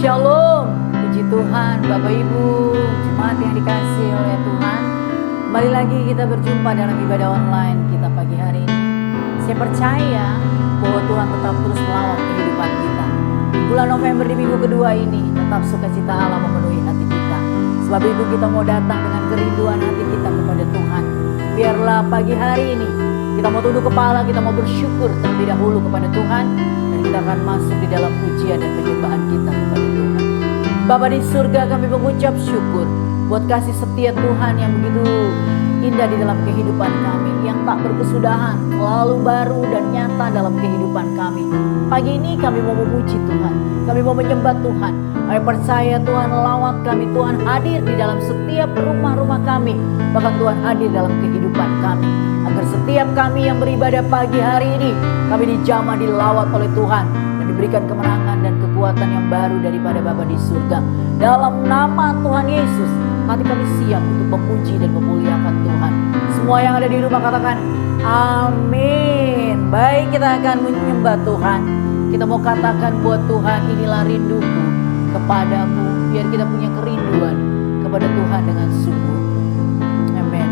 Shalom, puji Tuhan, Bapak Ibu, jemaat yang dikasihi oleh Tuhan. Kembali lagi kita berjumpa dalam ibadah online kita pagi hari ini. Saya percaya bahwa Tuhan tetap terus melawat kehidupan kita. Bulan November di minggu kedua ini tetap sukacita Allah memenuhi hati kita. Sebab itu kita mau datang dengan kerinduan hati kita kepada Tuhan. Biarlah pagi hari ini kita mau tunduk kepala, kita mau bersyukur terlebih dahulu kepada Tuhan. Dan kita akan masuk di dalam pujian dan penyembahan kita kepada Tuhan. Bapa di surga, kami mengucap syukur buat kasih setia Tuhan yang begitu indah di dalam kehidupan kami, yang tak berkesudahan, selalu baru dan nyata dalam kehidupan kami. Pagi ini kami mau memuji Tuhan, kami mau menyembah Tuhan. Kami percaya Tuhan lawat kami, Tuhan hadir di dalam setiap rumah-rumah kami, bahkan Tuhan hadir dalam kehidupan kami. Agar setiap kami yang beribadah pagi hari ini, kami dijamah, dilawat oleh Tuhan, dan diberikan kemenangan dan kekuatan yang baru daripada Bapa di surga. Dalam nama Tuhan Yesus, hati kami siap untuk memuji dan memuliakan Tuhan. Semua yang ada di rumah katakan amin. Baik, kita akan menyembah Tuhan. Kita mau katakan buat Tuhan, inilah rinduku kepadamu. Biar kita punya kerinduan kepada Tuhan dengan sungguh. Amin.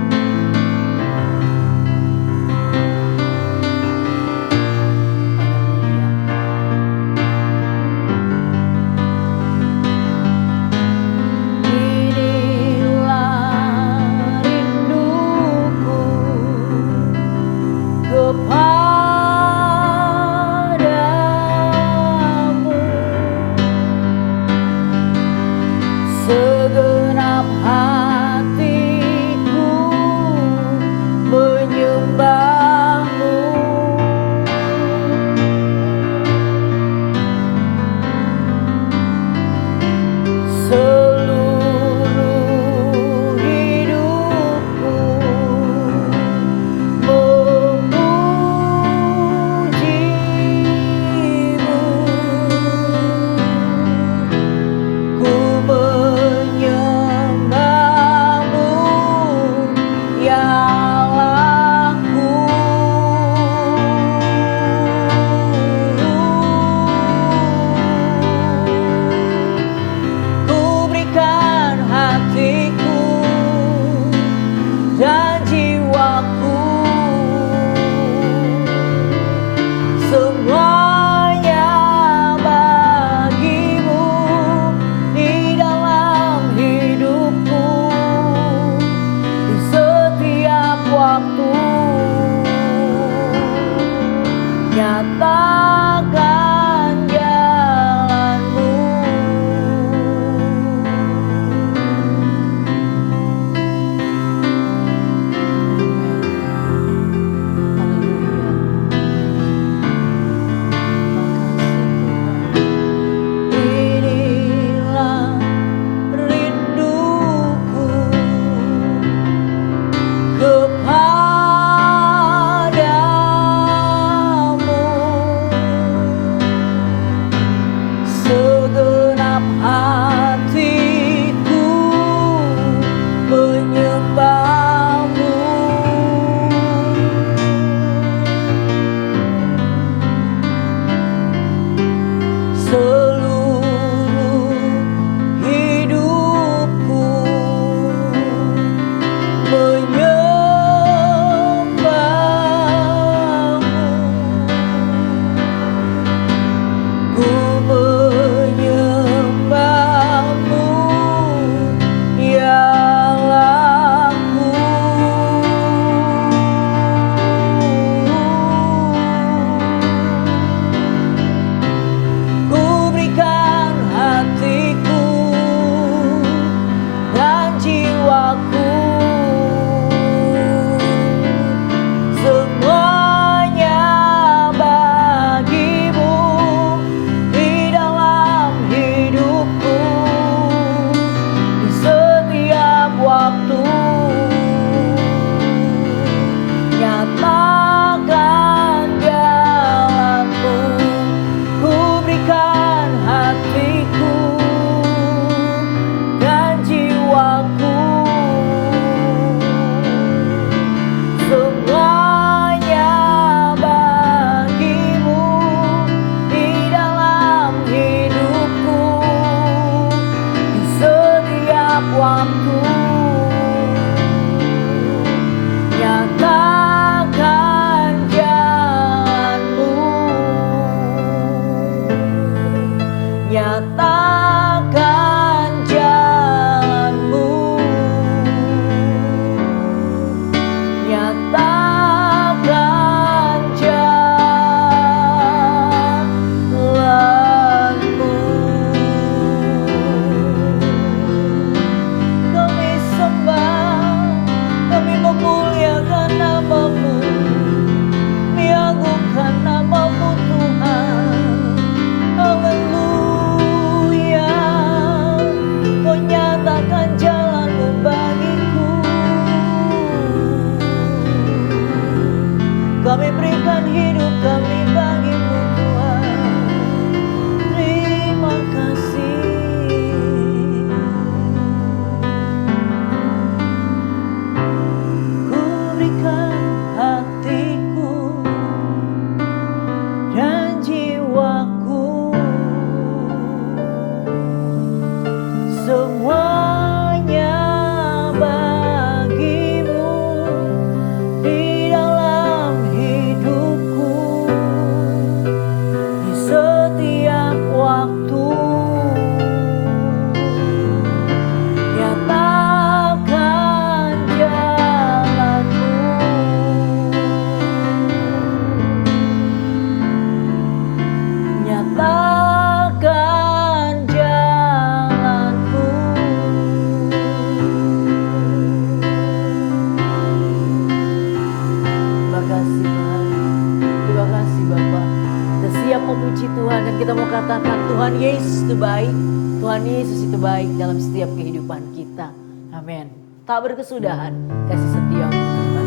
memuji Tuhan dan kita mau katakan Tuhan Yesus itu baik. Tuhan Yesus itu baik dalam setiap kehidupan kita. Amin. Tak berkesudahan kasih setia Tuhan.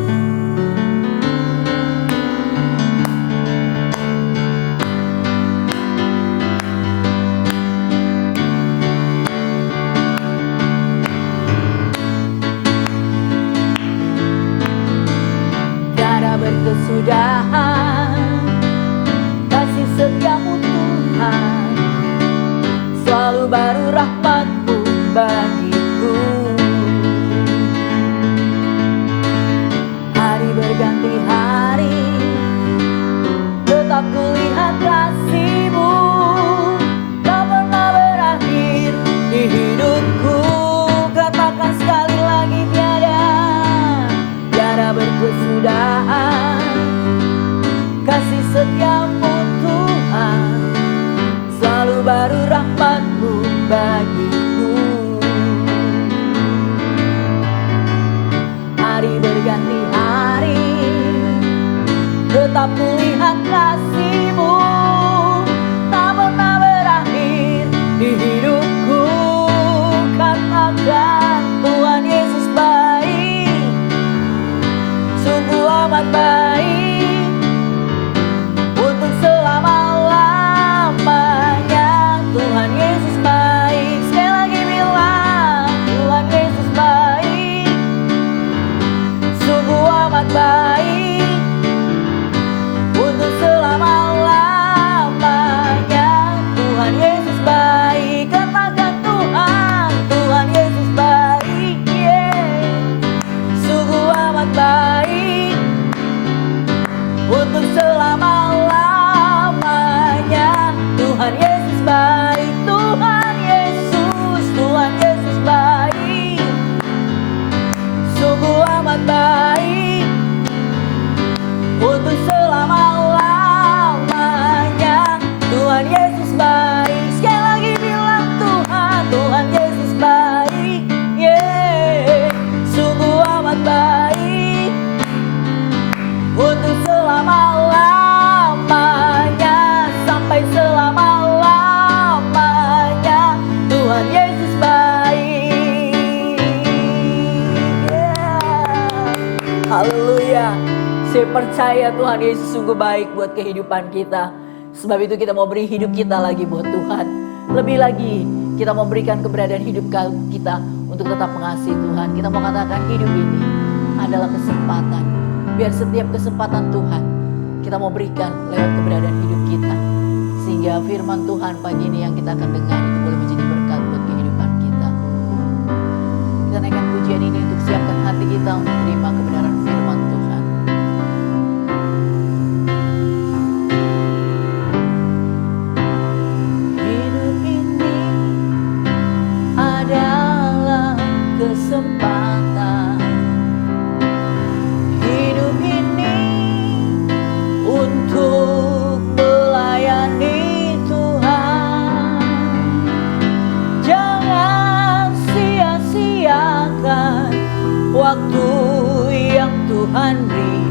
Tiada berkesudahan kasih setiamu Tuhan, selalu baru rahmat-Mu bagiku. Hari berganti hari, tetap kulihat kasih-Mu, tak pernah berakhir di hidupku. Katakan sekali lagi tiada berkesudahan kasih setiamu Tuhan, selalu baru rahmat-Mu bagiku. Hari berganti hari, tetap kulihat kasih-Mu, tak pernah berakhir di hidupku. Katakan Tuhan Yesus baik, sungguh amat baik, untuk selama-lamanya. Tuhan Yesus baik, sekali lagi bilang Tuhan Yesus baik, sungguh amat baik, untuk selama-lamanya. Tuhan Yesus baik, katakan Tuhan Yesus baik, sungguh amat baik, untuk selama-lamanya. Tuhan Yesus baik, Tuhan Yesus baik, sungguh amat baik, untuk selama-lamanya. Tuhan Yesus baik, sekali lagi bilang Tuhan Yesus baik, sungguh amat baik, untuk selama-lamanya, sampai selama-lamanya. Tuhan Yesus baik. Haleluya. Saya percaya Tuhan Yesus sungguh baik buat kehidupan kita. Sebab itu kita mau beri hidup kita lagi buat Tuhan. Lebih lagi kita mau berikan keberadaan hidup kita untuk tetap mengasihi Tuhan. Kita mau katakan hidup ini adalah kesempatan. Biar setiap kesempatan Tuhan kita mau berikan lewat keberadaan hidup kita, sehingga firman Tuhan pagi ini yang kita akan dengar itu boleh menjadi berkat buat kehidupan kita. Kita naikkan pujian ini untuk siapkan hati kita untuk menerima kebenaran firman Tuhan. Hidup ini adalah kesempatan. Hidup ini untuk melayani Tuhan. Jangan sia-siakan waktu yang Tuhan beri.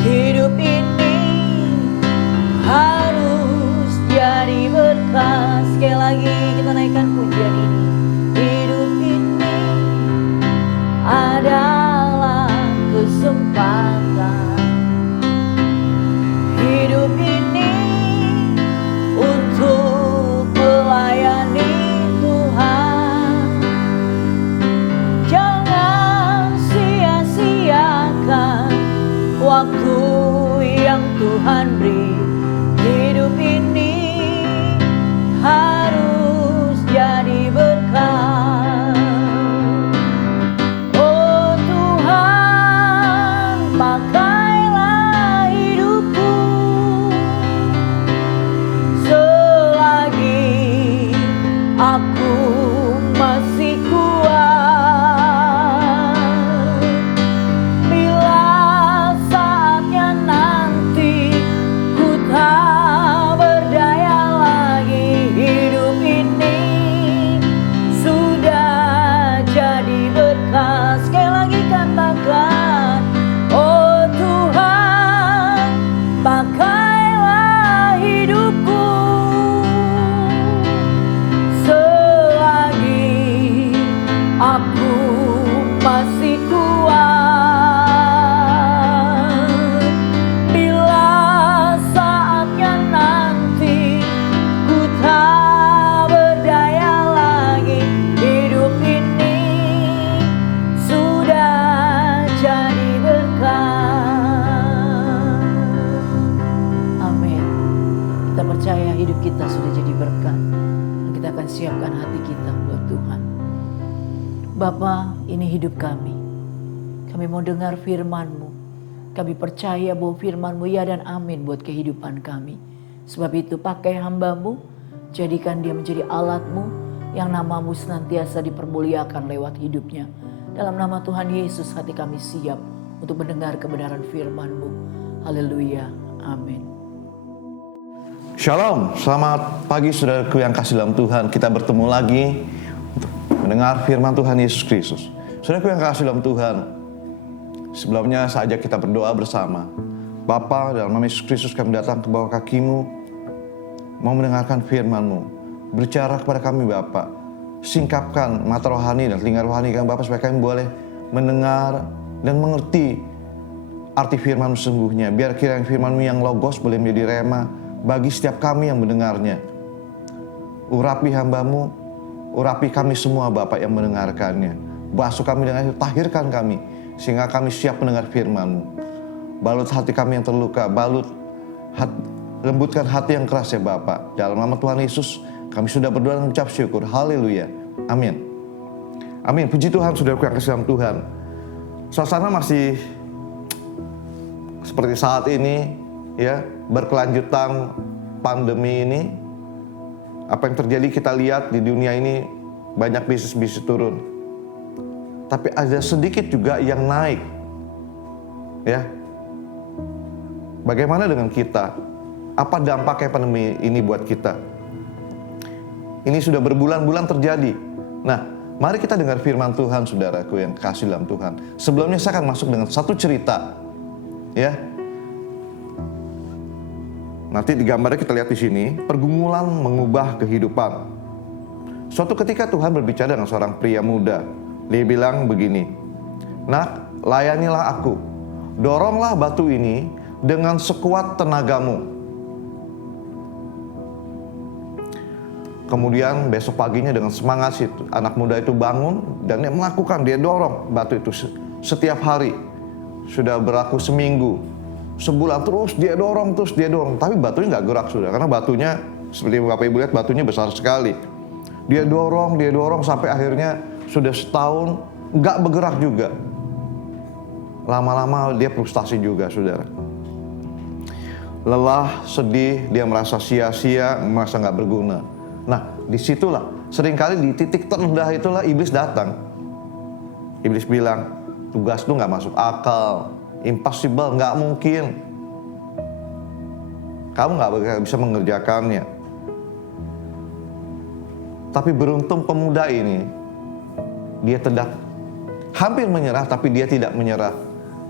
Hidup ini harus jadi berkat. Sekali lagi kita naikkan pujian ini. Hidup ini adalah kesempatan. Hidup ini untuk melayani Tuhan. Jangan sia-siakan waktu yang Tuhan beri. Hidup ini harus jadi berkat. Oh Tuhan, pakailah hidupku selagi aku masih kuat. Bila saatnya nanti ku kita percaya hidup kita sudah jadi berkat. Dan kita akan siapkan hati kita buat Tuhan. Bapa, ini hidup kami. Kami mau dengar firman-Mu. Kami percaya bahwa firman-Mu ya dan amin buat kehidupan kami. Sebab itu pakai hamba-Mu, jadikan dia menjadi alat-Mu yang nama-Mu senantiasa dipermuliakan lewat hidupnya. Dalam nama Tuhan Yesus hati kami siap untuk mendengar kebenaran firman-Mu. Haleluya. Amin. Shalom, selamat pagi saudaraku yang kasih dalam Tuhan. Kita bertemu lagi untuk mendengar firman Tuhan Yesus Kristus. Saudaraku yang kasih dalam Tuhan, sebelumnya saja kita berdoa bersama. Bapa, dalam nama Yesus Kristus kami datang ke bawah kaki-Mu, mau mendengarkan firman-Mu. Berbicara kepada kami Bapa, singkapkan mata rohani dan telinga rohani kami Bapa, supaya kami boleh mendengar dan mengerti arti firman-Mu sesungguhnya. Biar kiranya firman-Mu yang logos boleh menjadi rema bagi setiap kami yang mendengarnya. Urapi hamba-Mu, urapi kami semua Bapa yang mendengarkannya. Basuh kami dengan air, tahirkan kami, sehingga kami siap mendengar firman-Mu. Balut hati kami yang terluka, lembutkan hati yang keras ya Bapa. Dalam nama Tuhan Yesus kami sudah berdoa dan mengucap syukur. Haleluya. Amin. Amin. Puji Tuhan, saudaraku yang kasih dalam Tuhan. Suasana masih seperti saat ini ya, berkelanjutan pandemi ini. Apa yang terjadi kita lihat di dunia ini, banyak bisnis-bisnis turun. Tapi ada sedikit juga yang naik. Ya. Bagaimana dengan kita? Apa dampaknya pandemi ini buat kita? Ini sudah berbulan-bulan terjadi. Nah, mari kita dengar firman Tuhan, saudaraku yang kasih dalam Tuhan. Sebelumnya saya akan masuk dengan satu cerita. Ya. Nanti di gambarnya kita lihat di sini, pergumulan mengubah kehidupan. Suatu ketika Tuhan berbicara dengan seorang pria muda. Dia bilang begini, "Nak, layanilah aku. Doronglah batu ini dengan sekuat tenagamu." Kemudian besok paginya dengan semangat situ, anak muda itu bangun dan dia melakukan, dia dorong batu itu setiap hari. Sudah berlaku seminggu, sebulan, terus dia dorong. Tapi batunya nggak gerak sudah, karena batunya seperti Bapak Ibu lihat, batunya besar sekali. Dia dorong sampai akhirnya sudah setahun nggak bergerak juga. Lama-lama dia frustasi juga, saudara. Lelah, sedih, dia merasa sia-sia, merasa nggak berguna. Nah, disitulah seringkali di titik terendah itulah iblis datang. Iblis bilang, tugas lu nggak masuk akal, impossible, nggak mungkin. Kamu nggak bisa mengerjakannya. Tapi beruntung pemuda ini, dia hampir menyerah, tapi dia tidak menyerah.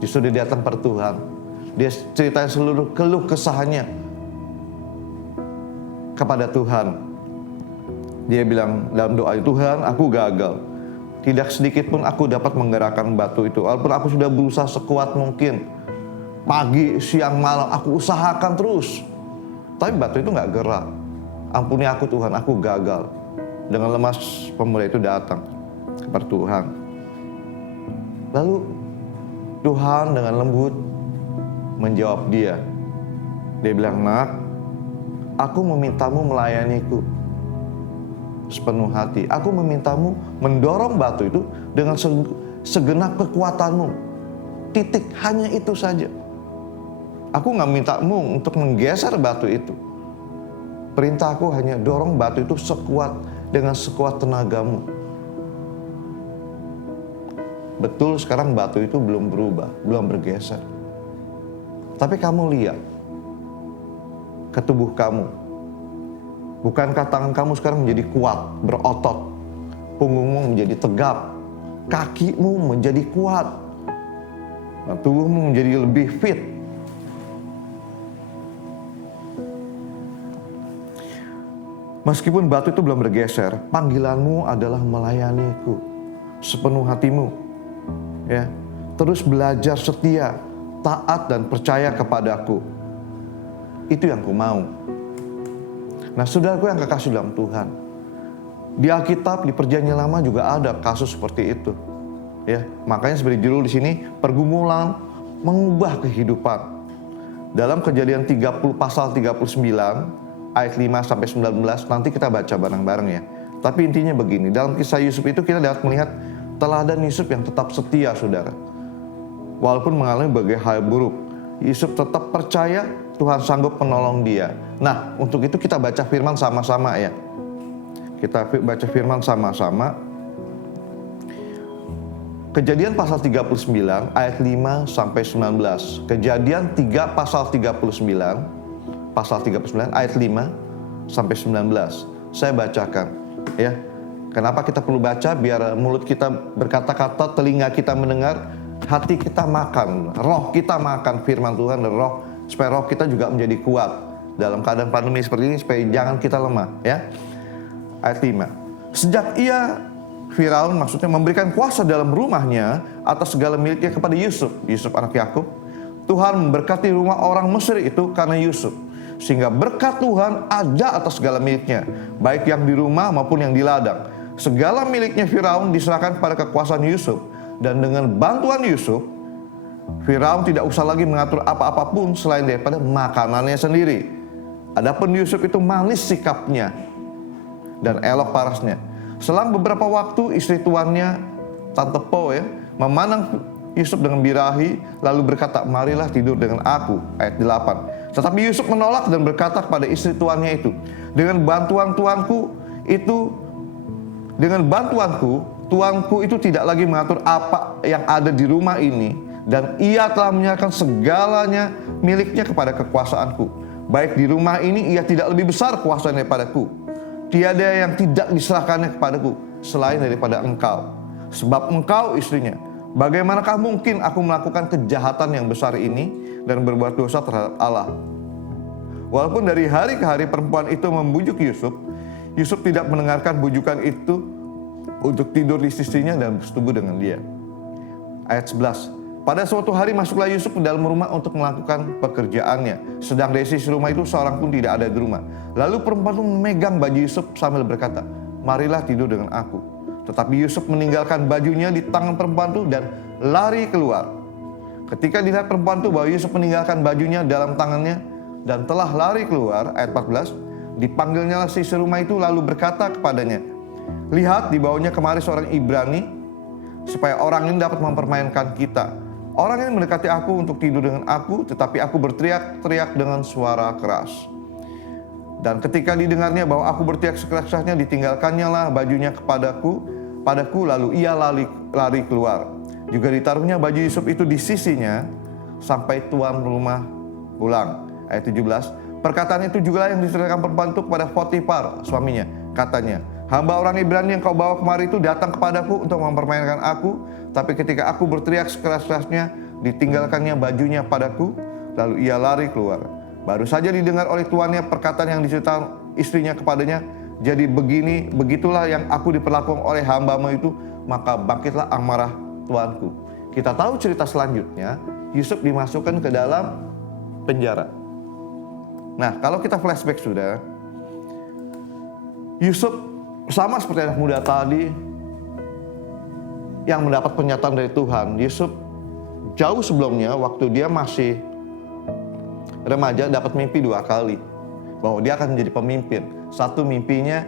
Justru dia datang per Tuhan. Dia ceritain seluruh keluh kesahnya kepada Tuhan. Dia bilang dalam doa, "Tuhan, aku gagal. Tidak sedikit pun aku dapat menggerakkan batu itu. Walaupun aku sudah berusaha sekuat mungkin. Pagi, siang, malam, aku usahakan terus. Tapi batu itu gak gerak. Ampuni aku Tuhan, aku gagal." Dengan lemas pemuda itu datang kepada Tuhan. Lalu Tuhan dengan lembut menjawab dia. Dia bilang, "Nak, aku memintamu melayaniku sepenuh hati. Aku memintamu mendorong batu itu dengan segenap kekuatanmu. Titik, hanya itu saja. Aku gak mintamu untuk menggeser batu itu. Perintahku hanya dorong batu itu dengan sekuat tenagamu." Betul, sekarang batu itu belum berubah, belum bergeser. Tapi kamu lihat ke tubuh kamu. Bukankah tangan kamu sekarang menjadi kuat, berotot, punggungmu menjadi tegap, kakimu menjadi kuat, nah, tubuhmu menjadi lebih fit. Meskipun batu itu belum bergeser, panggilanmu adalah melayaniku sepenuh hatimu. Ya, terus belajar setia, taat dan percaya kepadaku. Itu yang ku mau. Nah, saudaraku yang kekasih dalam Tuhan, di Alkitab, di Perjanjian Lama juga ada kasus seperti itu. Ya, makanya seperti judul di sini, pergumulan mengubah kehidupan. Dalam Kejadian 30 pasal 39, ayat 5 sampai 19, nanti kita baca bareng-bareng ya. Tapi intinya begini, dalam kisah Yusuf itu kita dapat melihat teladan Yusuf yang tetap setia, saudara. Walaupun mengalami berbagai hal buruk, Yusuf tetap percaya Tuhan sanggup menolong dia. Nah, untuk itu kita baca firman sama-sama ya. Kita baca firman sama-sama. Kejadian pasal 39 ayat 5 sampai 19. Kejadian 3 pasal 39 ayat 5 sampai 19. Saya bacakan ya. Kenapa kita perlu baca? Biar mulut kita berkata-kata, telinga kita mendengar, hati kita makan, roh kita makan firman Tuhan dan roh, supaya roh kita juga menjadi kuat dalam keadaan pandemi seperti ini, supaya jangan kita lemah ya. Ayat 5. Sejak ia Firaun maksudnya memberikan kuasa dalam rumahnya atas segala miliknya kepada Yusuf anak Yakub, Tuhan memberkati rumah orang Mesir itu karena Yusuf, sehingga berkat Tuhan ada atas segala miliknya, baik yang di rumah maupun yang di ladang. Segala miliknya Firaun diserahkan pada kekuasaan Yusuf, dan dengan bantuan Yusuf, Firaun tidak usah lagi mengatur apa-apa pun selain daripada makanannya sendiri. Adapun Yusuf itu manis sikapnya dan elok parasnya. Selang beberapa waktu istri tuannya, Tante Po ya, memandang Yusuf dengan birahi, lalu berkata, marilah tidur dengan aku. Ayat 8. Tetapi Yusuf menolak dan berkata kepada istri tuannya itu, dengan bantuanku tuanku itu tidak lagi mengatur apa yang ada di rumah ini, dan ia telah menyerahkan segalanya miliknya kepada kekuasaanku. Baik di rumah ini ia tidak lebih besar kuasanya daripadaku. Tiada yang tidak diserahkannya kepadaku selain daripada engkau. Sebab engkau istrinya. Bagaimanakah mungkin aku melakukan kejahatan yang besar ini dan berbuat dosa terhadap Allah? Walaupun dari hari ke hari perempuan itu membujuk Yusuf, Yusuf tidak mendengarkan bujukan itu untuk tidur di sisinya dan bersetubuh dengan dia. Ayat 11. Pada suatu hari masuklah Yusuf ke dalam rumah untuk melakukan pekerjaannya. Sedang dari sisi rumah itu seorang pun tidak ada di rumah. Lalu perempuan itu memegang baju Yusuf sambil berkata, marilah tidur dengan aku. Tetapi Yusuf meninggalkan bajunya di tangan perempuan itu dan lari keluar. Ketika dilihat perempuan itu bahwa Yusuf meninggalkan bajunya dalam tangannya dan telah lari keluar, ayat 14, dipanggilnya sisi rumah itu lalu berkata kepadanya, lihat, dibawanya kemari seorang Ibrani, supaya orang ini dapat mempermainkan kita. Orang ini mendekati aku untuk tidur dengan aku, tetapi aku berteriak-teriak dengan suara keras. Dan ketika didengarnya bahwa aku berteriak sekeras-kerasnya, ditinggalkannya lah bajunya padaku, lalu ia lari keluar. Juga ditaruhnya baju Yusuf itu di sisinya sampai tuan rumah pulang. Ayat 17. Perkataan itu juga yang diceritakan perempuan itu kepada Potifar, suaminya. Katanya, hamba orang Ibrani yang kau bawa kemari itu datang kepadaku untuk mempermainkan aku, tapi ketika aku berteriak sekeras-kerasnya, ditinggalkannya bajunya padaku, lalu ia lari keluar. Baru saja didengar oleh tuannya perkataan yang diceritakan istrinya kepadanya, jadi begitulah yang aku diperlakukan oleh hambamu itu, maka bangkitlah amarah tuanku. Kita tahu cerita selanjutnya, Yusuf dimasukkan ke dalam penjara. Nah, kalau kita flashback sudah, Yusuf sama seperti anak muda tadi yang mendapat pernyataan dari Tuhan. Yusuf jauh sebelumnya waktu dia masih remaja dapat mimpi 2 kali bahwa dia akan menjadi pemimpin. Satu mimpinya,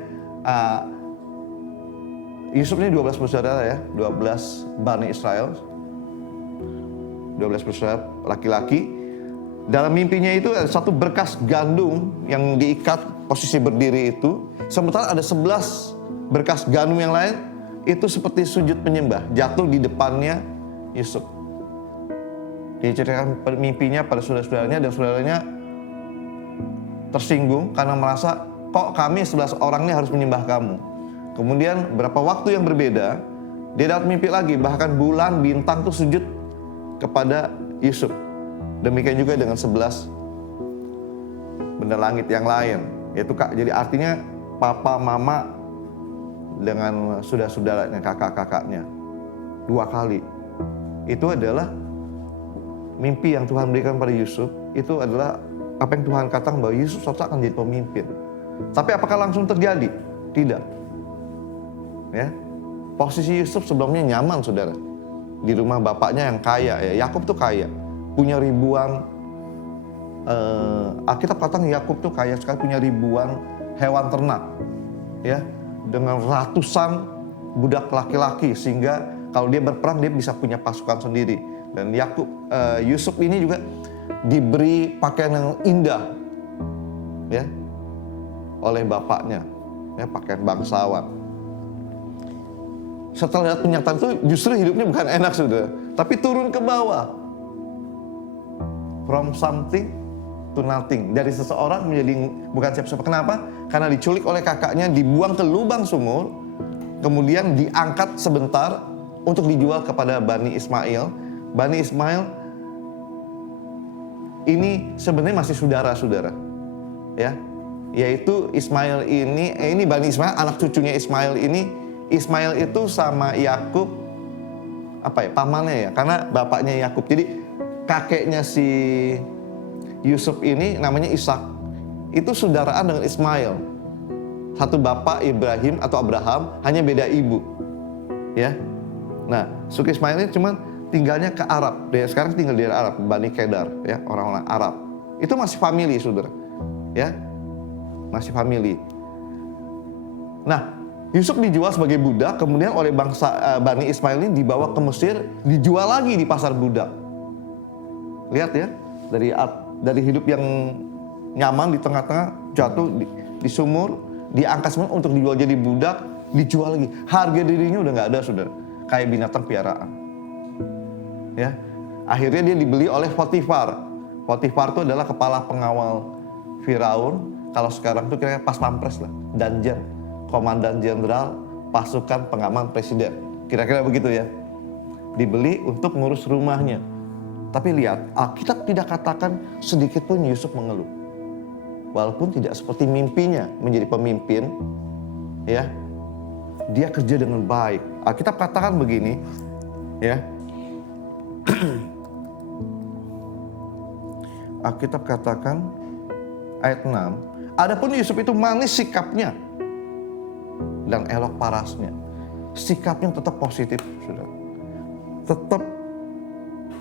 Yusuf ini 12 bersaudara ya, 12 Bani Israel, 12 bersaudara laki-laki. Dalam mimpinya itu ada satu berkas gandum yang diikat posisi berdiri itu, sementara ada 11 berkas gandum yang lain itu seperti sujud penyembah jatuh di depannya Yusuf. Diceritakan mimpinya pada saudara-saudaranya, dan saudaranya tersinggung karena merasa kok kami 11 orang ini harus menyembah kamu. Kemudian berapa waktu yang berbeda dia dapat mimpi lagi, bahkan bulan bintang itu sujud kepada Yusuf. Demikian juga dengan 11 benda langit yang lain. Jadi artinya papa mama dengan saudara-saudaranya, kakak-kakaknya 2 kali. Itu adalah mimpi yang Tuhan berikan pada Yusuf. Itu adalah apa yang Tuhan katakan bahwa Yusuf suatu saat akan jadi pemimpin. Tapi apakah langsung terjadi? Tidak. Ya. Posisi Yusuf sebelumnya nyaman, saudara. Di rumah bapaknya yang kaya, ya. Yakub tuh kaya, punya ribuan Alkitab katakan Yakub tuh kaya sekali, punya ribuan hewan ternak, ya, dengan ratusan budak laki-laki, sehingga kalau dia berperang dia bisa punya pasukan sendiri. Dan Yusuf ini juga diberi pakaian yang indah, ya, oleh bapaknya, ya, pakaian bangsawan. Setelah lihat kenyataan itu, justru hidupnya bukan enak, saudara, tapi turun ke bawah. From something to nothing. Dari seseorang menjadi bukan siapa-siapa. Kenapa? Karena diculik oleh kakaknya, dibuang ke lubang sumur, kemudian diangkat sebentar untuk dijual kepada Bani Ismail. Bani Ismail ini sebenarnya masih saudara-saudara, ya, yaitu Ismail ini Bani Ismail, anak cucunya Ismail ini. Ismail itu sama Yakub pamannya, ya, karena bapaknya Yakub. Jadi kakeknya si Yusuf ini namanya Ishak, itu saudaraan dengan Ismail, satu bapak Ibrahim atau Abraham, hanya beda ibu, ya. Nah, suku Ismail ini cuman tinggalnya ke Arab. Dia sekarang tinggal di Arab, Bani Kedar, ya, orang-orang Arab. Itu masih family, saudara, ya, masih family. Nah, Yusuf dijual sebagai budak, kemudian oleh bangsa Bani Ismail ini dibawa ke Mesir, dijual lagi di pasar budak. Lihat, ya, dari hidup yang nyaman di tengah-tengah, jatuh di sumur, diangkat semua untuk dijual jadi budak, dijual lagi. Harga dirinya udah nggak ada, saudara, kayak binatang piaraan, ya. Akhirnya dia dibeli oleh Potifar. Potifar itu adalah kepala pengawal Firaun. Kalau sekarang tuh kira-kira pas pampres lah, danjen, komandan jenderal pasukan pengaman presiden, kira-kira begitu, ya. Dibeli untuk ngurus rumahnya. Tapi lihat, Alkitab tidak katakan sedikit pun Yusuf mengeluh. Walaupun tidak seperti mimpinya menjadi pemimpin, ya, dia kerja dengan baik. Alkitab katakan begini, ya. Alkitab katakan ayat 6, adapun Yusuf itu manis sikapnya dan elok parasnya. Sikapnya tetap positif, saudara. Tetap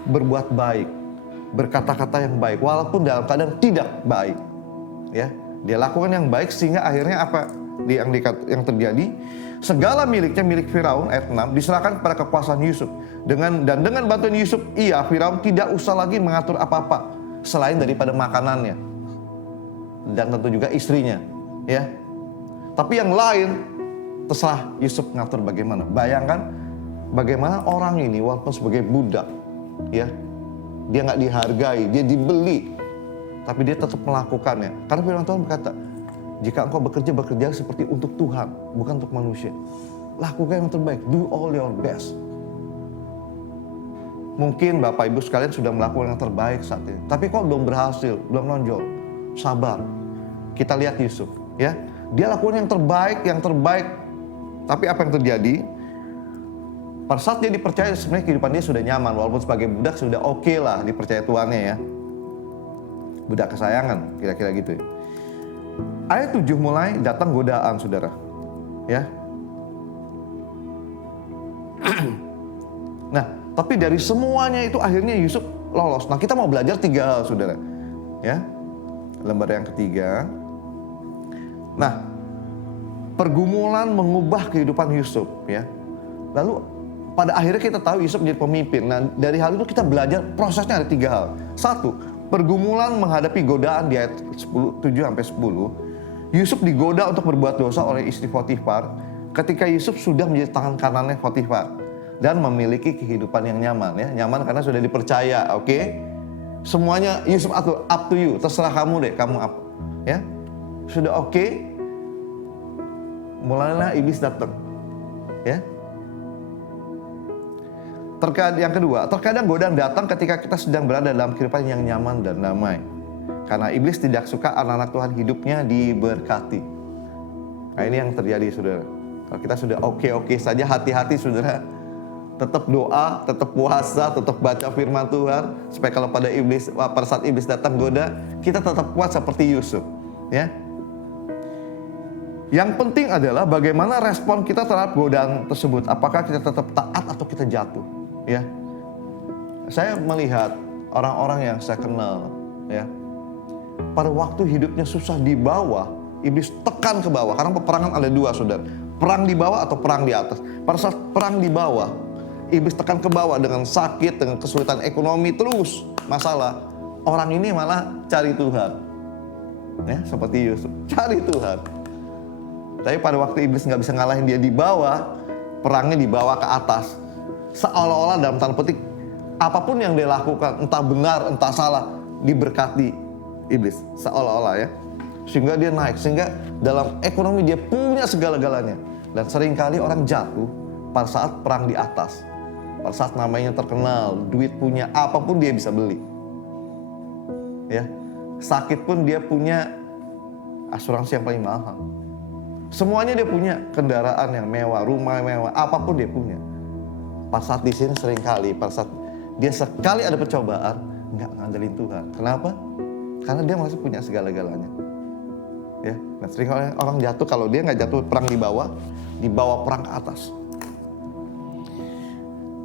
berbuat baik, berkata-kata yang baik, walaupun dalam keadaan tidak baik, ya. Dia lakukan yang baik, sehingga akhirnya apa yang terjadi? Segala miliknya, milik Firaun, ayat 6, diserahkan kepada kekuasaan Yusuf. Dan dengan bantuan Yusuf, Firaun tidak usah lagi mengatur apa-apa selain daripada makanannya dan tentu juga istrinya, ya. Tapi yang lain terserah Yusuf ngatur bagaimana. Bayangkan bagaimana orang ini walaupun sebagai budak, ya, dia nggak dihargai, dia dibeli, tapi dia tetap melakukannya. Karena firman Tuhan berkata, jika engkau bekerja seperti untuk Tuhan, bukan untuk manusia. Lakukan yang terbaik, do all your best. Mungkin Bapak Ibu sekalian sudah melakukan yang terbaik saat ini, tapi kok belum berhasil, belum nonjol. Sabar. Kita lihat Yusuf, ya, dia lakukan yang terbaik. Tapi apa yang terjadi? Pada saat dia dipercaya, sebenarnya kehidupan dia sudah nyaman. Walaupun sebagai budak sudah oke lah dipercaya tuannya, ya. Budak kesayangan, kira-kira gitu, ya. Ayat 7 mulai datang godaan, saudara, ya. Nah, tapi dari semuanya itu akhirnya Yusuf lolos. Nah, kita mau belajar 3 hal, saudara, ya. Lembar yang ketiga. Nah, pergumulan mengubah kehidupan Yusuf, ya. Lalu pada akhirnya kita tahu Yusuf menjadi pemimpin. Nah, dari hal itu kita belajar prosesnya ada 3 hal. 1, pergumulan menghadapi godaan di ayat 7-10. Yusuf digoda untuk berbuat dosa oleh istri Potifar ketika Yusuf sudah menjadi tangan kanannya Potifar dan memiliki kehidupan yang nyaman, ya. Nyaman karena sudah dipercaya, oke? Semuanya Yusuf atur, up to you, terserah kamu deh, kamu apa, ya. Sudah oke? Mulailah iblis datang, ya. Yang kedua, terkadang godaan datang ketika kita sedang berada dalam kehidupan yang nyaman dan damai. Karena iblis tidak suka anak-anak Tuhan hidupnya diberkati. Nah, ini yang terjadi, saudara. Kalau kita sudah oke-oke saja, hati-hati, saudara. Tetap doa, tetap puasa, tetap baca firman Tuhan, supaya kalau pada saat iblis datang goda, kita tetap kuat seperti Yusuf, ya. Yang penting adalah bagaimana respon kita terhadap godaan tersebut. Apakah kita tetap taat atau kita jatuh, ya. Saya melihat orang-orang yang saya kenal, ya, pada waktu hidupnya susah di bawah, iblis tekan ke bawah. Karena peperangan ada dua, saudara. Perang di bawah atau perang di atas. Pada saat perang di bawah, iblis tekan ke bawah dengan sakit, dengan kesulitan ekonomi, terus masalah. Orang ini malah cari Tuhan. Ya, seperti Yusuf, cari Tuhan. Tapi pada waktu iblis nggak bisa ngalahin dia di bawah, perangnya dibawa ke atas. Seolah-olah dalam tanda petik, apapun yang dia lakukan, entah benar, entah salah, diberkati iblis. Seolah-olah ya. Sehingga dia naik, sehingga dalam ekonomi dia punya segala-galanya. Dan seringkali orang jatuh pada saat perang di atas. Pada saat namanya terkenal, duit punya, apapun dia bisa beli. Ya, sakit pun dia punya asuransi yang paling mahal. Semuanya dia punya, kendaraan yang mewah, rumah yang mewah, apapun dia punya. Pada saat di sini seringkali, pada saat dia sekali ada percobaan, nggak ngandelin Tuhan. Kenapa? Karena dia masih punya segala-galanya. Ya, dan seringkali orang jatuh, kalau dia nggak jatuh perang di bawah, dibawa perang ke atas.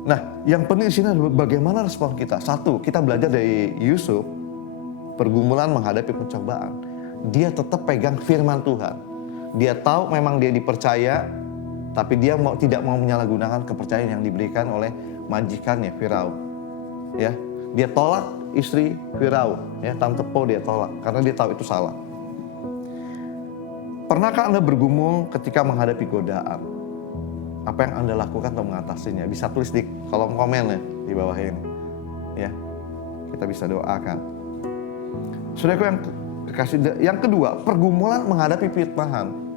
Nah, yang penting di sini adalah bagaimana respon kita. Satu, kita belajar dari Yusuf, pergumulan menghadapi pencobaan. Dia tetap pegang firman Tuhan. Dia tahu memang dia dipercaya, tapi dia tidak mau menyalahgunakan kepercayaan yang diberikan oleh majikannya Firaun. Ya, dia tolak istri Firaun, ya, Tante Po dia tolak karena dia tahu itu salah. Pernahkah Anda bergumul ketika menghadapi godaan? Apa yang Anda lakukan untuk mengatasinya? Bisa tulis di kolom komen ya, di bawah ini. Ya, kita bisa doakan. Saudaraku yang kekasih, yang kedua, pergumulan menghadapi fitnahan.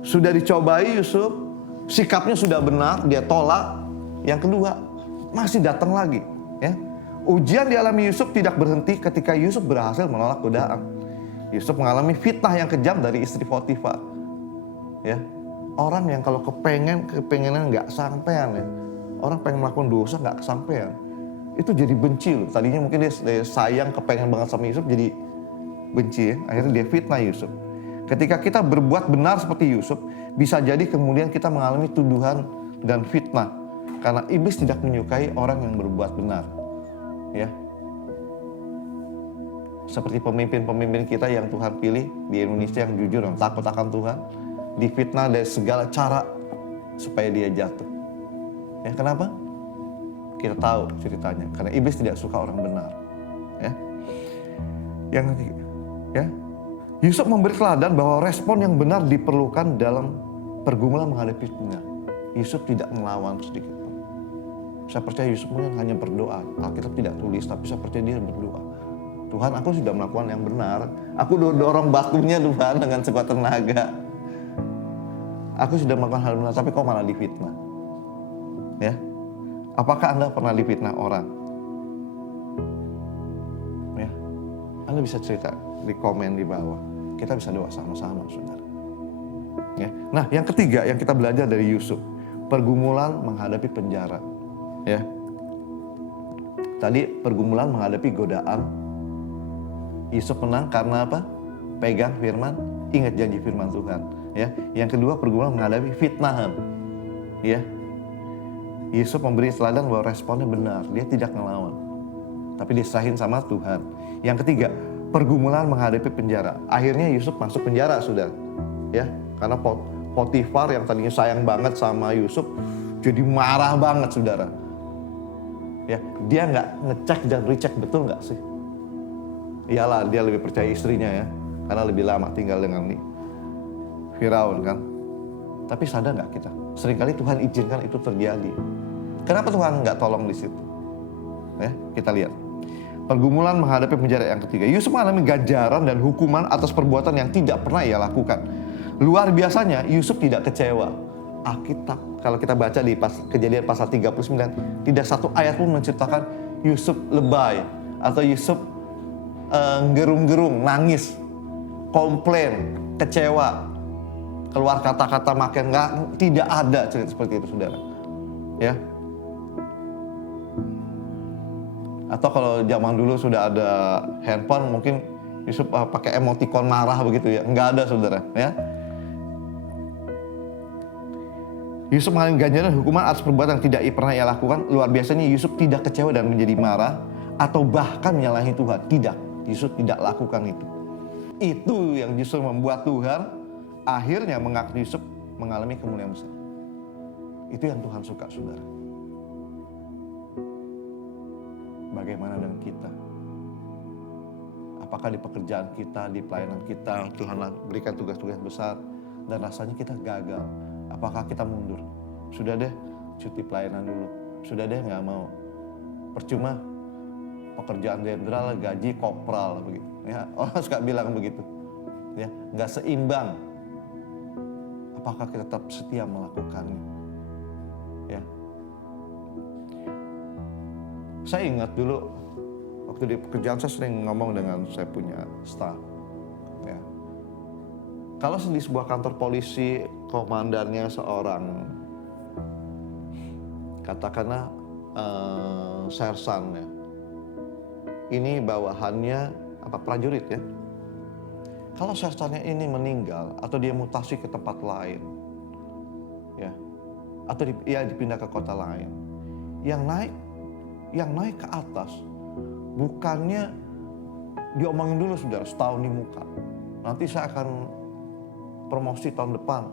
Sudah dicobai Yusuf, sikapnya sudah benar, dia tolak. Yang kedua, masih datang lagi. Ya, ujian dialami Yusuf tidak berhenti ketika Yusuf berhasil menolak godaan. Yusuf mengalami fitnah yang kejam dari istri Potifar. Ya, orang yang kalau kepengenan nggak sampean ya, orang pengen melakukan dosa nggak kesampean, itu jadi benci loh. Tadinya mungkin dia sayang, kepengen banget sama Yusuf, jadi benci ya. Akhirnya dia fitnah Yusuf. Ketika kita berbuat benar seperti Yusuf, bisa jadi kemudian kita mengalami tuduhan dan fitnah. Karena iblis tidak menyukai orang yang berbuat benar. Ya. Seperti pemimpin-pemimpin kita yang Tuhan pilih di Indonesia yang jujur dan takut akan Tuhan, difitnah dari segala cara supaya dia jatuh. Ya, kenapa? Kita tahu ceritanya. Karena iblis tidak suka orang benar. Ya. Yang ketiga, ya, Yusuf memberi teladan bahwa respon yang benar diperlukan dalam pergumulan menghadapi fitnah. Yusuf tidak melawan sedikit pun. Saya percaya Yusuf hanya berdoa. Alkitab tidak tulis, tapi saya percaya dia berdoa. Tuhan, aku sudah melakukan yang benar. Aku dorong batunya Tuhan dengan sekuat tenaga. Aku sudah melakukan hal benar, tapi kok malah difitnah. Ya, apakah Anda pernah difitnah orang? Ya, Anda bisa cerita di komen di bawah. Kita bisa doa sama-sama, saudara. Ya, nah yang ketiga yang kita belajar dari Yusuf, pergumulan menghadapi penjara. Ya, tadi pergumulan menghadapi godaan. Yusuf menang karena apa? Pegang firman, ingat janji firman Tuhan. Ya, yang kedua pergumulan menghadapi fitnahan. Ya, Yusuf memberi teladan bahwa responnya benar, dia tidak ngelawan, tapi diserahin sama Tuhan. Yang ketiga, pergumulan menghadapi penjara. Akhirnya Yusuf masuk penjara, saudara. Ya, karena Potifar yang tadinya sayang banget sama Yusuf, jadi marah banget, saudara. Ya, dia nggak ngecek dan recheck betul nggak sih? Iyalah, dia lebih percaya istrinya ya, karena lebih lama tinggal dengan Firaun kan. Tapi sadar nggak kita? Seringkali Tuhan izinkan itu terjadi. Kenapa Tuhan nggak tolong di situ? Ya, kita lihat. Pergumulan menghadapi penjara yang ketiga. Yusuf mengalami ganjaran dan hukuman atas perbuatan yang tidak pernah ia lakukan. Luar biasanya, Yusuf tidak kecewa. Alkitab, kalau kita baca di Kejadian pasal 39, tidak satu ayat pun menceritakan Yusuf lebay atau Yusuf gerung-gerung, nangis, komplain, kecewa, keluar kata-kata makin nggak, tidak ada cerita seperti itu, saudara. Ya. Atau kalau zaman dulu sudah ada handphone, mungkin Yusuf pakai emoticon marah begitu ya, nggak ada, saudara. Ya. Yusuf mengalami ganjaran hukuman atas perbuatan yang tidak pernah ia lakukan. Luar biasanya Yusuf tidak kecewa dan menjadi marah atau bahkan menyalahi Tuhan, tidak. Yusuf tidak lakukan itu. Itu yang justru membuat Tuhan akhirnya mengangkat Yusuf mengalami kemuliaan besar. Itu yang Tuhan suka, saudara. Bagaimana dengan kita? Apakah di pekerjaan kita, di pelayanan kita, Tuhan berikan tugas-tugas besar dan rasanya kita gagal? Apakah kita mundur? Sudah deh, cuti pelayanan dulu. Sudah deh, nggak mau. Percuma, pekerjaan jenderal, gaji kopral begitu. Ya, orang suka bilang begitu. Ya, nggak seimbang. Apakah kita tetap setia melakukannya? Ya. Saya ingat dulu waktu di pekerjaan saya sering ngomong dengan saya punya staff. Ya. Kalau di sebuah kantor polisi komandannya seorang katakanlah sersan ya. Ini bawahannya prajurit ya. Kalau sersannya ini meninggal atau dia mutasi ke tempat lain, ya, atau dipindah ke kota lain, yang naik ke atas bukannya diomongin dulu saudara setahun di muka. Nanti saya akan promosi tahun depan.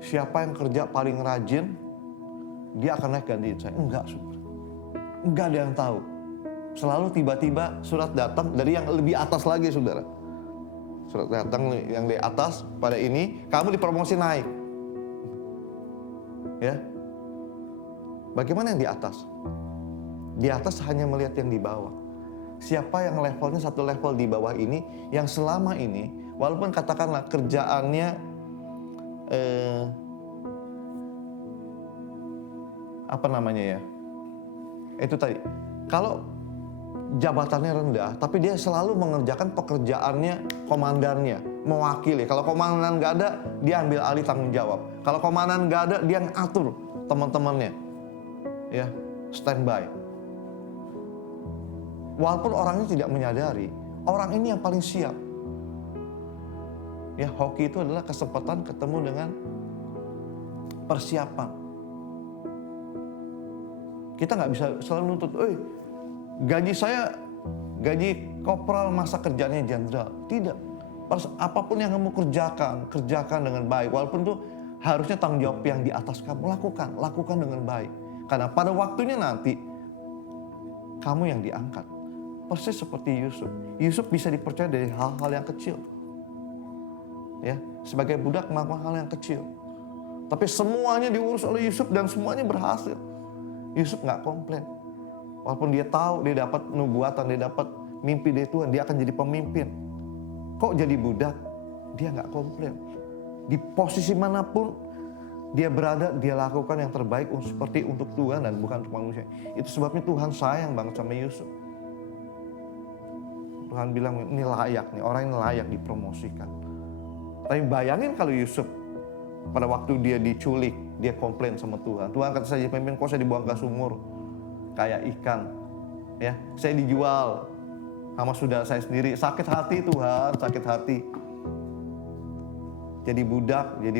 Siapa yang kerja paling rajin, dia akan naik gantiin saya. Enggak saudara, enggak ada yang tahu. Selalu tiba-tiba surat datang dari yang lebih atas lagi saudara. Surat datang yang di atas pada ini, kamu dipromosi naik. Ya. Bagaimana yang di atas? Di atas hanya melihat yang di bawah. Siapa yang levelnya satu level di bawah ini, yang selama ini, walaupun katakanlah kerjaannya itu tadi, kalau jabatannya rendah, tapi dia selalu mengerjakan pekerjaannya komandannya, mewakili. Kalau komandan nggak ada, dia ambil alih tanggung jawab. Kalau komandan nggak ada, dia ngatur teman-temannya, ya, standby. Walaupun orangnya tidak menyadari, orang ini yang paling siap. Ya, hoki itu adalah kesempatan ketemu dengan persiapan. Kita nggak bisa selalu nuntut, gaji kopral masa kerjanya jenderal. Tidak. Apapun yang kamu kerjakan dengan baik. Walaupun itu harusnya tanggung jawab yang di atas kamu, lakukan dengan baik. Karena pada waktunya nanti kamu yang diangkat. Persis seperti Yusuf. Yusuf bisa dipercaya dari hal-hal yang kecil. Ya, sebagai budak melakukan hal yang kecil. Tapi semuanya diurus oleh Yusuf dan semuanya berhasil. Yusuf nggak komplain. Walaupun dia tahu dia dapat nubuatan, dia dapat mimpi dari Tuhan, dia akan jadi pemimpin. Kok jadi budak? Dia nggak komplain. Di posisi manapun dia berada, dia lakukan yang terbaik seperti untuk Tuhan dan bukan untuk manusia. Itu sebabnya Tuhan sayang banget sama Yusuf. Tuhan bilang ini layak nih, orang ini layak dipromosikan. Tapi bayangin kalau Yusuf pada waktu dia diculik, dia komplain sama Tuhan. Tuhan kata saya jadi pemimpin, kok saya dibuang ke sumur kayak ikan, ya, saya dijual sama saudara saya sendiri. Sakit hati Tuhan, sakit hati. Jadi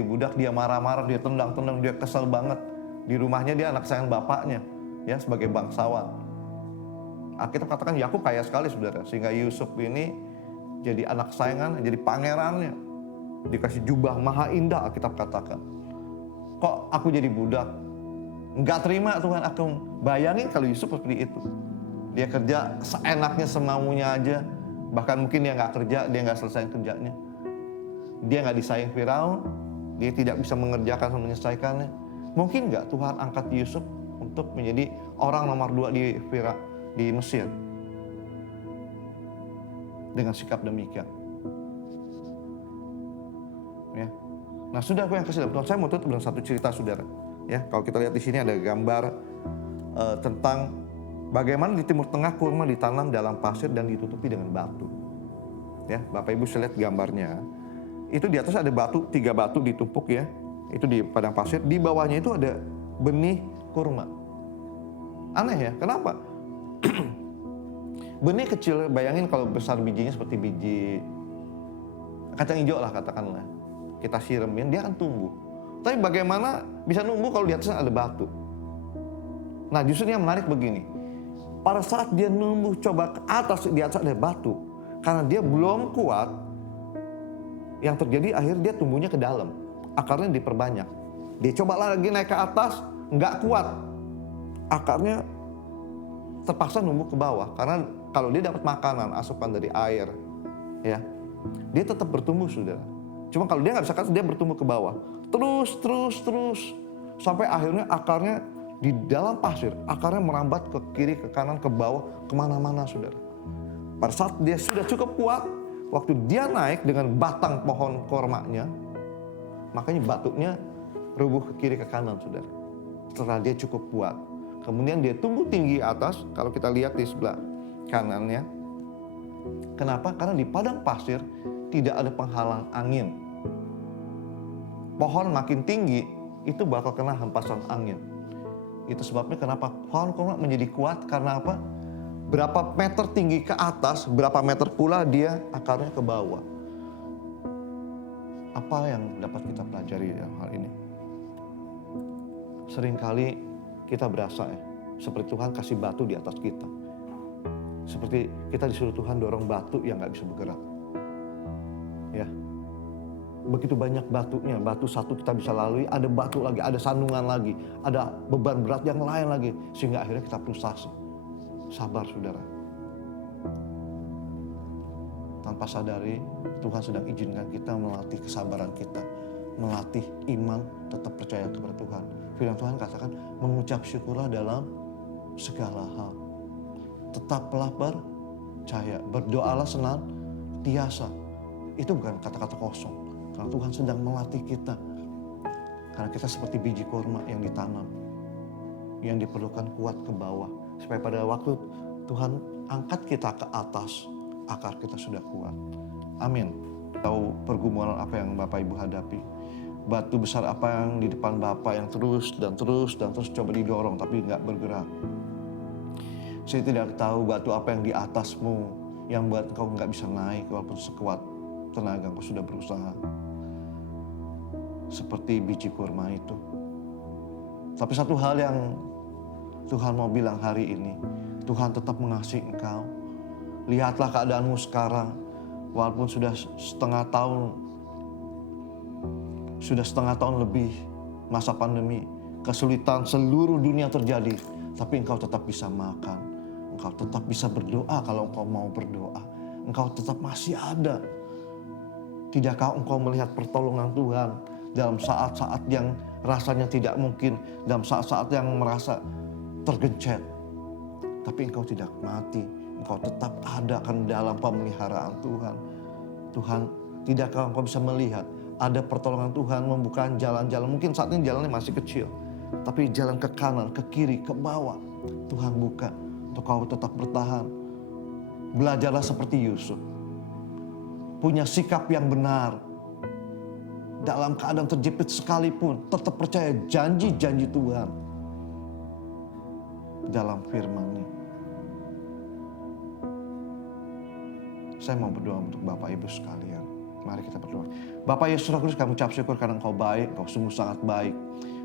budak dia marah-marah, dia tendang-tendang, dia kesel banget. Di rumahnya dia anak sayang bapaknya, ya, sebagai bangsawan. Alkitab katakan Yakub kaya sekali saudara, sehingga Yusuf ini jadi anak sayangan, jadi pangerannya, dikasih jubah maha indah. Alkitab katakan, kok aku jadi budak? Enggak terima Tuhan aku. Bayangin kalau Yusuf seperti itu, dia kerja seenaknya semaunya aja, bahkan mungkin dia nggak kerja, dia nggak selesai kerjanya, dia nggak disayang Firaun, dia tidak bisa mengerjakan dan menyelesaikannya. Mungkin nggak Tuhan angkat Yusuf untuk menjadi orang nomor 2 di Mesir dengan sikap demikian? Ya. Nah, sudah aku yang kasih dalam Tuhan, saya mau tutup dengan satu cerita saudara. Ya, kalau kita lihat di sini ada gambar tentang bagaimana di Timur Tengah kurma ditanam dalam pasir dan ditutupi dengan batu. Ya, Bapak Ibu bisa lihat gambarnya. Itu di atas ada batu, 3 batu ditumpuk ya. Itu di padang pasir. Di bawahnya itu ada benih kurma. Aneh ya, kenapa? Benih kecil, bayangin kalau besar bijinya seperti biji kacang hijau lah katakanlah. Kita siramin, dia akan tumbuh. Tapi bagaimana bisa numbuh kalau di atasnya ada batu? Nah, justru yang menarik begini. pada saat dia numbuh coba ke atas, di atas ada batu. Karena dia belum kuat, yang terjadi akhirnya dia tumbuhnya ke dalam. Akarnya diperbanyak. Dia coba lagi naik ke atas, nggak kuat. Akarnya terpaksa numbuh ke bawah. Karena kalau dia dapat makanan, asupan dari air, ya, dia tetap bertumbuh, saudara. Cuma kalau dia nggak bisa ke atas, dia bertumbuh ke bawah. Terus. Sampai akhirnya akarnya di dalam pasir, akarnya merambat ke kiri, ke kanan, ke bawah, kemana-mana, saudara. Pada saat dia sudah cukup kuat, waktu dia naik dengan batang pohon kormanya, makanya batunya rubuh ke kiri, ke kanan, saudara. Setelah dia cukup kuat. Kemudian dia tumbuh tinggi atas, kalau kita lihat di sebelah kanannya. Kenapa? Karena di padang pasir tidak ada penghalang angin. Pohon makin tinggi, itu bakal kena hempasan angin. Itu sebabnya kenapa pohon korma menjadi kuat, karena apa? Berapa meter tinggi ke atas, berapa meter pula dia akarnya ke bawah. Apa yang dapat kita pelajari dalam hal ini? Seringkali kita berasa seperti Tuhan kasih batu di atas kita. Seperti kita disuruh Tuhan dorong batu yang gak bisa bergerak. Ya, begitu banyak batunya, batu satu kita bisa lalui, ada batu lagi, ada sandungan lagi, ada beban berat yang lain lagi, sehingga akhirnya kita frustasi. Sabar, saudara. Tanpa sadari, Tuhan sedang izinkan kita melatih kesabaran kita, melatih iman, tetap percaya kepada Tuhan. Firman Tuhan katakan, mengucap syukurlah dalam segala hal. Tetaplah percaya, berdoalah senantiasa. Itu bukan kata-kata kosong. Karena Tuhan sedang melatih kita. Karena kita seperti biji kurma yang ditanam, yang diperlukan kuat ke bawah. Supaya pada waktu Tuhan angkat kita ke atas, akar kita sudah kuat. Amin. Tahu pergumulan apa yang Bapak Ibu hadapi. Batu besar apa yang di depan Bapak yang terus coba didorong tapi nggak bergerak. Saya tidak tahu batu apa yang di atasmu yang buat engkau nggak bisa naik walaupun sekuat tenaga engkau sudah berusaha. Seperti biji kurma itu. Tapi satu hal yang Tuhan mau bilang hari ini, Tuhan tetap mengasihi engkau. Lihatlah keadaanmu sekarang, walaupun sudah setengah tahun lebih masa pandemi, kesulitan seluruh dunia terjadi, tapi engkau tetap bisa makan. Engkau tetap bisa berdoa kalau engkau mau berdoa. Engkau tetap masih ada. Tidakkah engkau melihat pertolongan Tuhan dalam saat-saat yang rasanya tidak mungkin, dalam saat-saat yang merasa tergencet. Tapi engkau tidak mati. Engkau tetap ada kan dalam pemeliharaan Tuhan. Tuhan, tidakkah engkau bisa melihat ada pertolongan Tuhan membuka jalan-jalan. Mungkin saat ini jalannya masih kecil, tapi jalan ke kanan, ke kiri, ke bawah Tuhan buka. Untuk kau tetap bertahan. Belajarlah seperti Yusuf. Punya sikap yang benar. Dalam keadaan terjepit sekalipun, tetap percaya janji-janji Tuhan. Dalam firman-Nya. Saya mau berdoa untuk Bapak Ibu sekalian. Mari kita berdoa. Bapak Yesus Kristus, kami ucap syukur karena Engkau baik, Engkau sungguh sangat baik.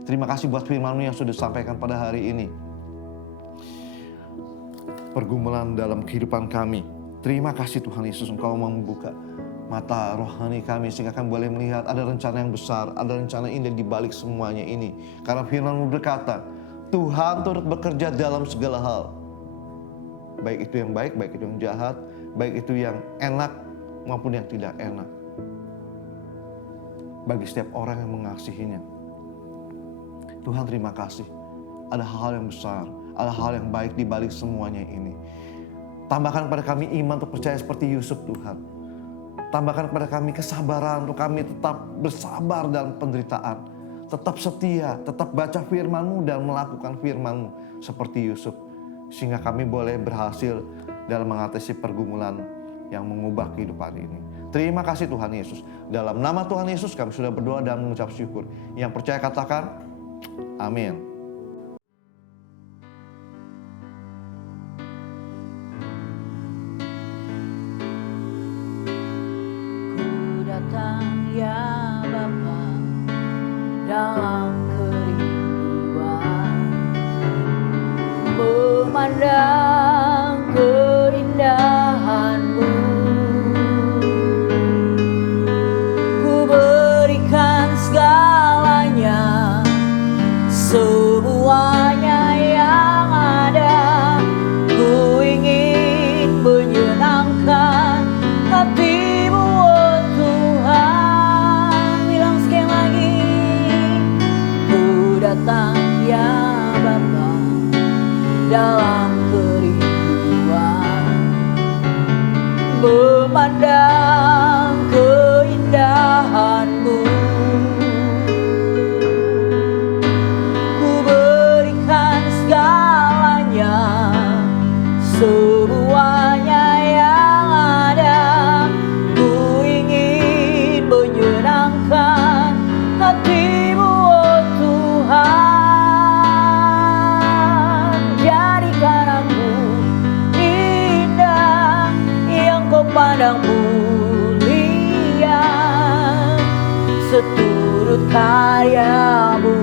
Terima kasih buat firman-Mu yang sudah disampaikan pada hari ini. Pergumulan dalam kehidupan kami. Terima kasih Tuhan Yesus, Engkau membuka mata rohani kami sehingga kami boleh melihat ada rencana yang besar, ada rencana indah di balik semuanya ini. Karena firman-Mu berkata, Tuhan turut bekerja dalam segala hal. Baik itu yang baik, baik itu yang jahat, baik itu yang enak maupun yang tidak enak. Bagi setiap orang yang mengasihinya. Tuhan terima kasih. Ada hal yang besar, ada hal yang baik di balik semuanya ini. Tambahkan kepada kami iman untuk percaya seperti Yusuf Tuhan. Tambahkan kepada kami kesabaran untuk kami tetap bersabar dalam penderitaan. Tetap setia, tetap baca firman-Mu dan melakukan firman-Mu seperti Yusuf. Sehingga kami boleh berhasil dalam mengatasi pergumulan yang mengubah kehidupan ini. Terima kasih Tuhan Yesus. Dalam nama Tuhan Yesus kami sudah berdoa dan mengucap syukur. Yang percaya katakan, amin. Ya Bapa, dalam kerinduan memandang karya-Mu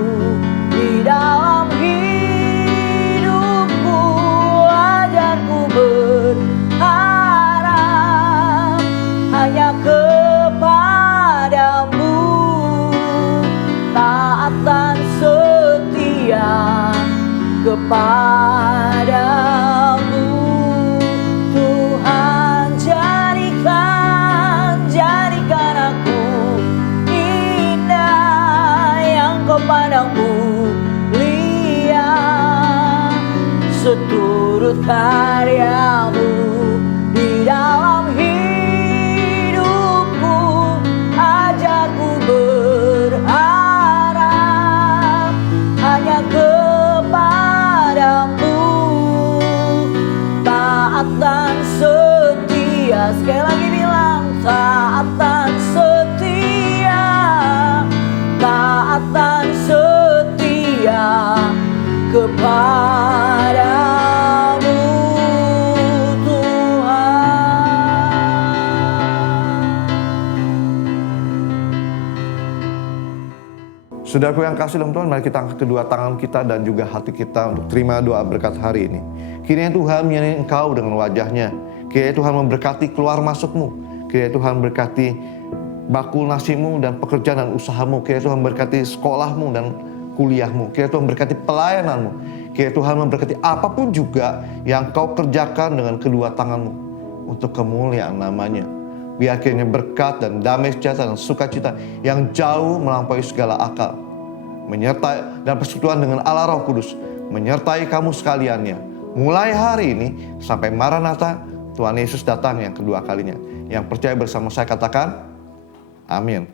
di dalam hidupku. Ajarku berharap hanya kepadamu, taat dan setia kepadamu. Tuhan, jadikan aku indah yang Kau pandang mulia, seturut karya-Mu di dalam hidupku. Ajarku berharap hanya kepadamu, taat dan setia. Sekali lagi bilang, taat dan setia, taat dan setia kepadamu, Tuhan. Saudaraku yang kasih dalam Tuhan, mari kita angkat kedua tangan kita dan juga hati kita untuk terima doa berkat hari ini. Kiranya Tuhan menyertai engkau dengan wajah-Nya. Kiranya Tuhan memberkati keluar masukmu. Kiranya Tuhan berkati bakul nasimu dan pekerjaan dan usahamu. Kiranya Tuhan berkati sekolahmu dan kuliahmu. Kiranya Tuhan berkati pelayananmu. Kiranya Tuhan memberkati apapun juga yang kau kerjakan dengan kedua tanganmu untuk kemuliaan namanya. Biar kiranya berkat dan damai sejahtera dan sukacita yang jauh melampaui segala akal, menyertai dan persekutuan dengan Allah Roh Kudus, menyertai kamu sekaliannya. Mulai hari ini sampai Maranatha, Tuhan Yesus datang yang kedua kalinya. Yang percaya bersama saya katakan, amin.